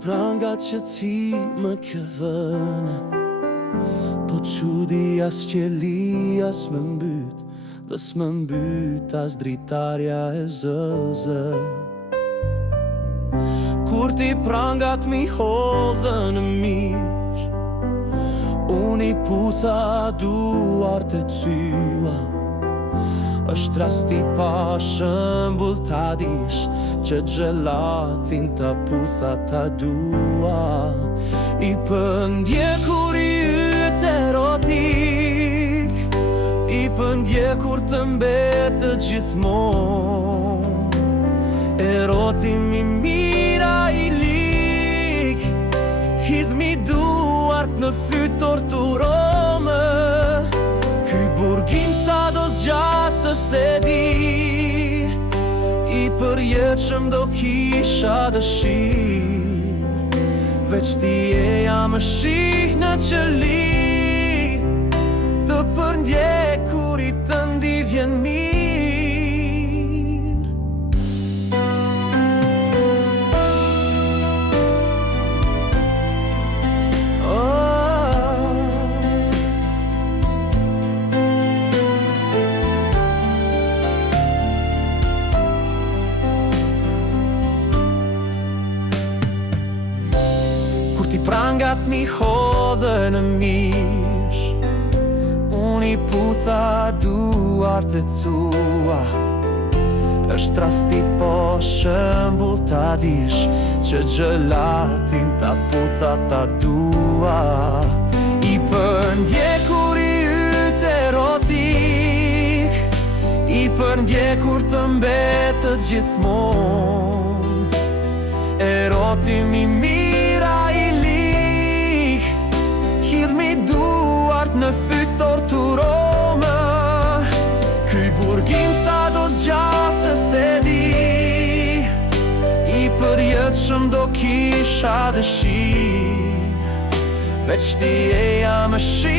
prangat që ti më ke vënë, po qudi as qeli as më mbyt, dhe s'më mbyt as dritarja e zëzë. Kur ti prangat mi hodhën mish, unë i putha duart e cyua. Është rasti pa shëmbull ta dish, që gjelatin ta putha ta dua. I pëndjekur i yt erotik, i pëndjekur të mbetë gjithmon. Erotimi mira i lik, hidhmi duart në fyt torturome. Ky burgim sa do zgjasë se di, i përjetshëm do kisha dëshirë, veç ti e ja më shih në qëli, të përndjekurit të ndivjen mirë. Ti prangat mi hodhe në mish, unë i putha duart e tua. Është rasti po shëmbull ta dish, që gjelatin ta putha ta dua. I përndjekur i yt erotik, i përndjekur të mbetët gjithmon. Erotimi mira i lik, hidhmi duart në fyt torturome. Ky burgim sa do zgjasë se di, i përjetshëm do kisha dëshirë, veç ti e ja më shih